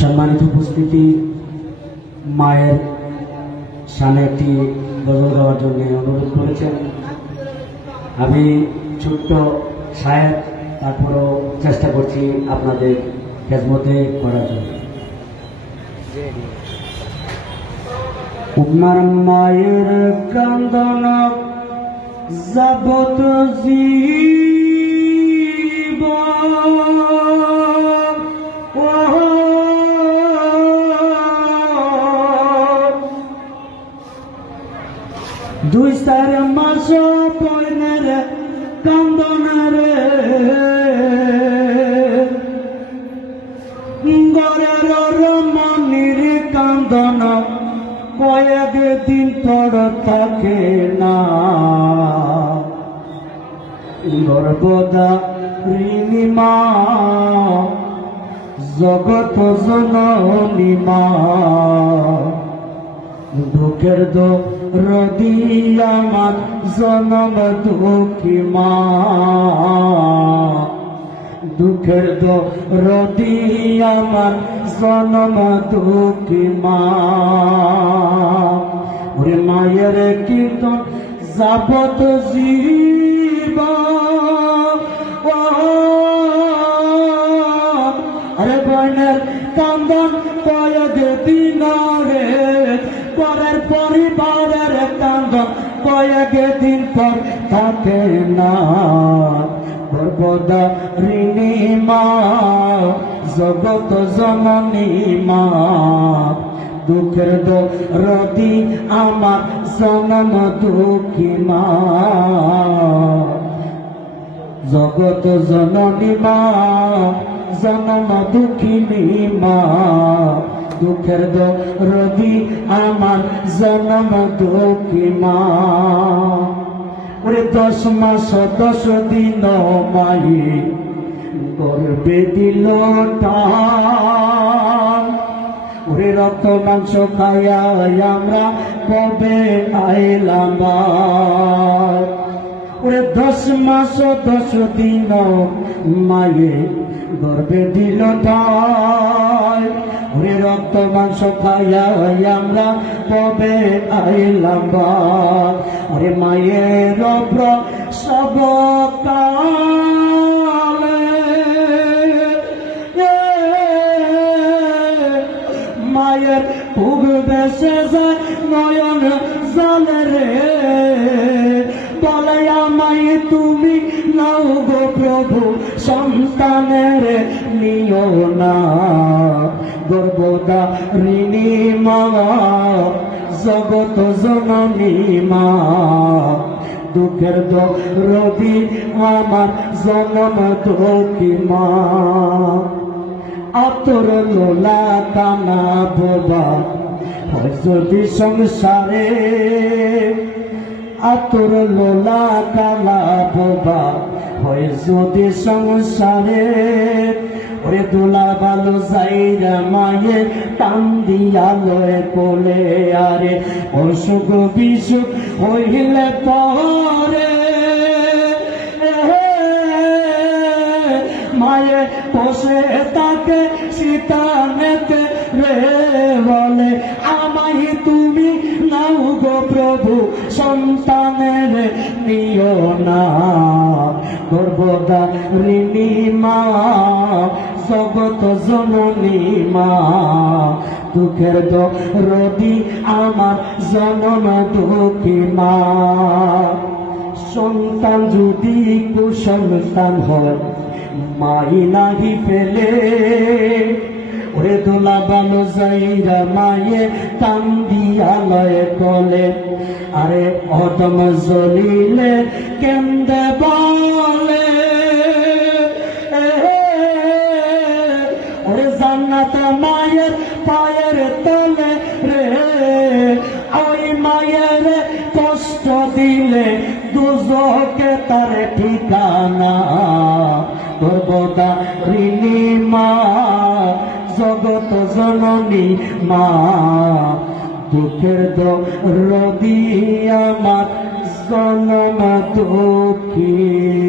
সম্মানিত উপস্থিতি, মায়ের সামনে একটি গজল গাওয়ার জন্য অনুরোধ করেছেন। আমি ছোট্ট সাহেব, তারপরও চেষ্টা করছি আপনাদের খেজমতে করার জন্য। উমার মায়ের কান্দন যাবত জীব দুই চার মাস পয়নের কান্দন রে গরের রমণীর কান্দন কয়েক দিন পর থাকে না। গর্বদা ঋণিমা জগত জননী দুঃখের দো রদি আমার, জনম দুঃখী মা। দুঃখের দো রদি আমার, জনম দুঃখী মা। ওরে মায়ের কীর্তন যাবত জীব আরে বয়নের কান্দন পরের পরিবারের কান্দন কয়েক দিন পর থাকে না। সর্বদা ঋণী মা, জগত জননী মা, দুঃখের দো রদি আমার জনম দুঃখী মা। জগত জননী মা, জনম দুঃখিনী মা। দুঃখের রবি আমার জনম দুঃখী মা ওরে দশ মাস, দশ দিন মায়ে গর্বে দিল ওরে রক্ত, মাংস খাইয়া আমরা কবে আইলাম? ওরে দশ মাস, দশ দিন মায়ে গর্বে দিল ওরে রক্ত, মাংস খাইয়া আমরা কবে আইলাম? আরে মায়ের সব মায়ের পুগ বেসে যায় নয়ন জালে রে বলে আমায় তুমি নাও গো প্রভু, সন্তানের নিও না। গর্বদা ঋণী মা, জগত জননী মা, দুঃখের রবি আমার জনম দুঃখী মা। আতর লোলা কানা বোবা যদি সংসারে আতর লোলা কালা বোবা। হয়ে যদি সংসারে ওরে দোলা ভালো যাইরা মায়ে টান দিয়া লয়ে কোলে আরে অসুখ বিসুখ হইলে পরে মায়ে পোষে তাকে সীতানেতে রে বলে, আমায় তুমি নাও গো প্রভু সন্তানের নিও না। গর্বদা ঋণী মা, জগত জননী মা, দুঃখের রবি আমার জনম দুঃখী মা। সন্তান যদি কুসন্তান হয় মাই নাহি পেলে ওরে দোলা বালো যাইরা মায়ে কান্দিয়া লয়ে কলে আরে অদম জলিলে কেন্দে বলে ওরে জান্নাত মায়ের পায়ের তলে কষ্ট দিলে দুজকে তার ঠিকানা। করবদা ঋণী মা, জগত জননী মা, দুঃখের দরদি আমার, জনম দুঃখী।